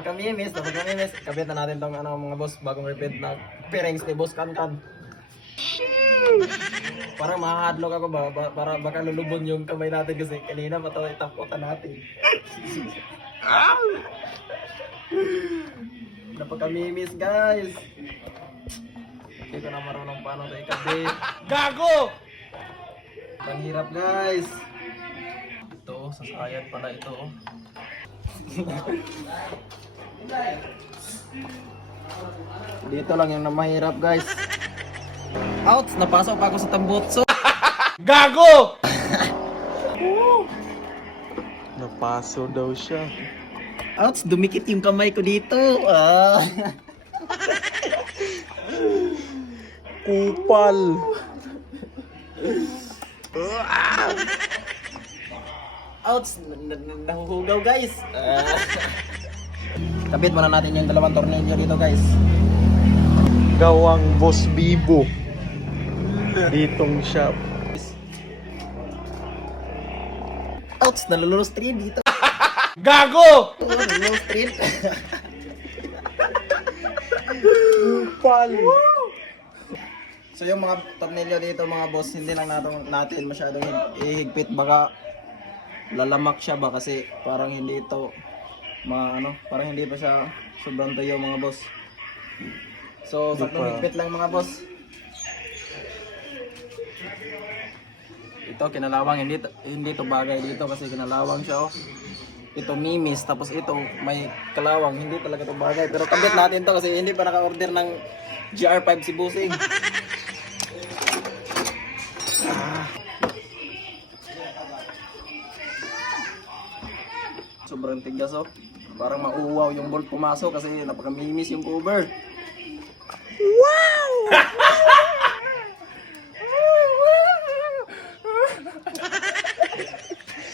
napagkamimis, napagkamimis. Kabit na natin tong ano, mga boss, bagong repeat na pairings ni Boss Kankan. Para mahadlock ako ba, ba- para baka lulubon yung kamay natin kasi kanina pataway taputan natin. Napagkamimis guys. Hindi ko na marunong paano ito ikabit. Gago! Ang hirap guys. Ito, sasayan pala ito. Dito lang yung na mahirap guys. Outs! Napasok pa ako sa tambutso. Gago! Napaso daw siya. Outs! Dumikit yung kamay ko dito. Ah. Kupal. Outs! Nahuhugaw guys. Ah. Kabit muna natin yung dalawang tornilyo dito guys. Gawang Boss Bibo. Ditong shop. Outs! Nalulus train dito. Gago! Nalulus train. Kupal. So yung mga tornilyo dito mga boss, hindi lang natin, natin masyadong hig- ihigpit baka lalamak siya ba kasi parang hindi ito ma ano, parang hindi pa siya sobrang tuyo mga boss. So saktong higpit lang mga boss. Ito kinalawang hindi hindi to bagay dito kasi kinalawang siya oh. Ito mimis tapos ito may kalawang hindi talaga to bagay pero kabit natin to kasi hindi pa naka-order ng GR5 si Busing. Sobrang tigas oh. Parang mauwaw yung bolt pumasok kasi napakamimis yung cover. Wow!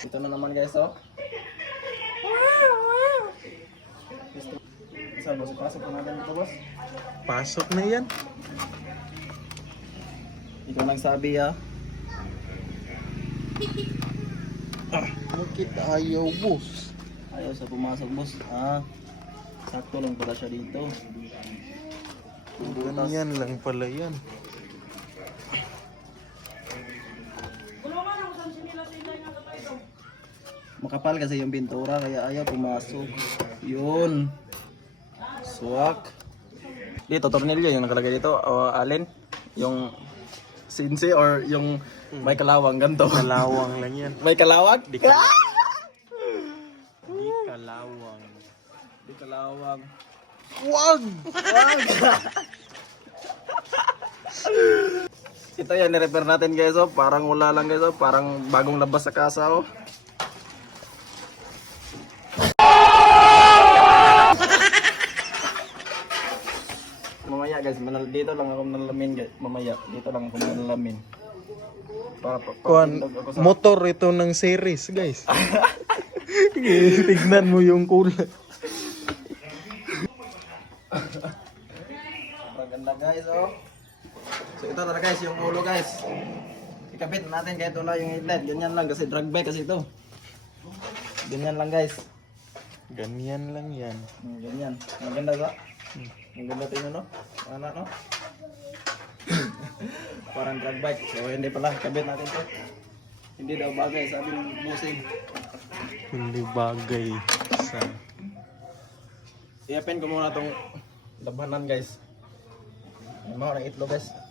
Ito na naman guys oh. Saan boss? Pasok na natin ito boss. Pasok na yan. Ikaw nagsabi ah. Bakit ayaw, boss? Ayaw sa pumasok boss. Ah. Sakto lang pala siya dito. Ganyan lang pala yan. Makapal kasi yung pintura kaya ayaw pumasok. Yun. Swak. Dito, tornilyo yung nakalagay dito. O, alin? Yung sinsi or yung may kalawang ganto. Kalawang lang yan. may kalawang? Di ka. Di kalawang. Di kalawang. Wag! Ito yan, ni-repair natin guys oh. Parang wala lang guys oh. Parang bagong labas sa kasa oh. Mamaya guys, manal dito lang ako manalamin guys. Mamaya, dito lang ako manalamin. Para pa, Kuan, ako sa... motor ito ng series, guys. Tignan mo yung kulay. Maganda guys oh. So ito na guys, yung ulo guys. Ikabit na natin kahit wala yung headlight. Ganyan lang kasi drag bike kasi ito. Ganyan lang guys. Ganyan lang yan. Hmm, ganyan. Maganda ba? Maganda tingnan no? Ano no? Parang drag bike. So hindi pala, kabit natin to. Hindi daw bagay, sabi ng busing. Hindi bagay sa... I-open ko muna tong labanan guys. Mga ng itlog guys.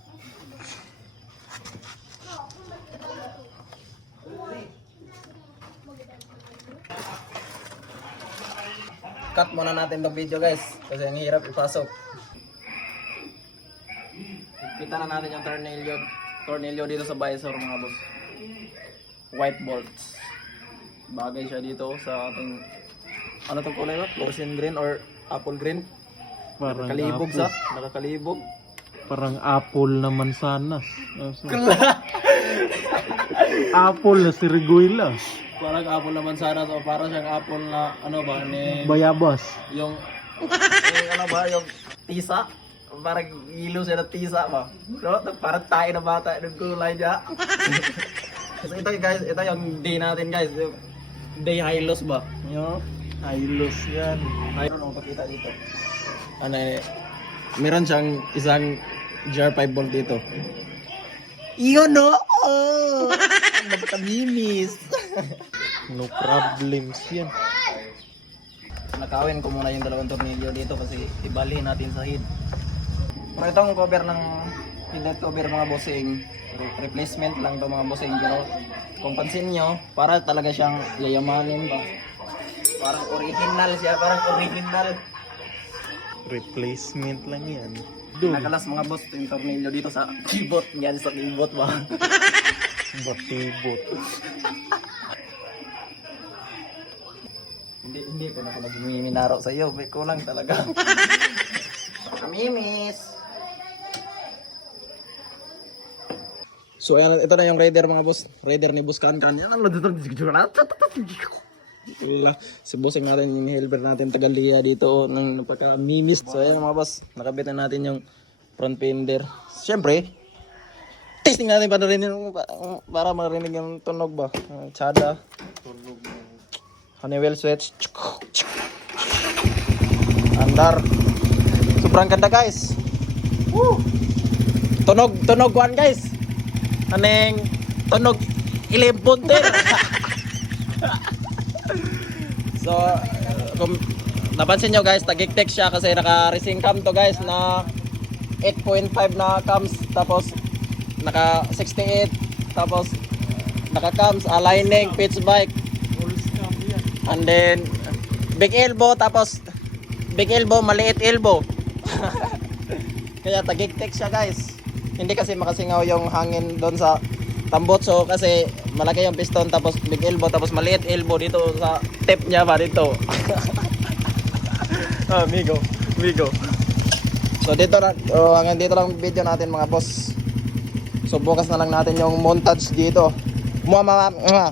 Cut muna natin tong video guys. Kasi ang hirap ipasok. Kita na natin yung tornilyo, tornilyo dito sa visor mga boss. White bolts. Bagay siya dito sa ating ano tong kulay ba? Fluorescent green or apple green? Parang Kalibog apple. sa? Nakakalibog. Parang apple na mansanas. apple na siriguila. Parang apple naman sana so para siyang apple na ano ba ni Bayabas. yung yung ano ba yung tisa parang ilo siya ng tisa ba no? parang tayo na bata ng kulay niya kasi ito guys ito yung day natin guys yung day high lows ba know? Hilos yan. Mayroon akong pakita dito. Ano eh, meron siyang isang jar 5 volt dito. Iyon no! Oh! Napakamimis! No problems yan. Nakawin ko muna yung dalawang tornilyo dito kasi ibalihin natin sa head. Pero itong cover ng headlight cover mga bossing, re- replacement lang to mga bossing pero kung pansin nyo, para talaga siyang yayamanin ba? Parang original siya, parang original. Replacement lang yan. Dude, Nakalas mga boss yung tornilyo dito sa keyboard yan sa keyboard ba? batibot. hindi hindi ko na ako nagmiminaro sa iyo, may kulang talaga. Kamimis. So ayan, ito na yung raider mga boss. Raider ni Boss Kankan. Yan ang. Si bossing natin yung helper natin Tagalia dito oh, nang napaka-mimis. So ayan mga boss, nakabit na natin yung front fender. Siyempre, testing natin para rin para marinig yung tunog ba. Tsada. Honeywell switch. Andar. Sobrang ganda guys. Woo! Tunog, tunog one guys. Aneng tunog ilimpon din. so, kung napansin nyo guys, tagik-tek siya kasi naka-racing cam to guys na 8.5 na cams tapos naka 68 tapos naka cams aligning pitch bike And then, big elbow, tapos, big elbow, maliit elbow. Kaya tagik-tek siya guys. Hindi kasi makasingaw yung hangin doon sa tambotso kasi malaki yung piston tapos big elbow tapos maliit elbow dito sa tip niya ba dito. ah, amigo. So dito na, oh, hanggang dito lang video natin mga boss. So bukas na lang natin yung montage dito. Mga, mga.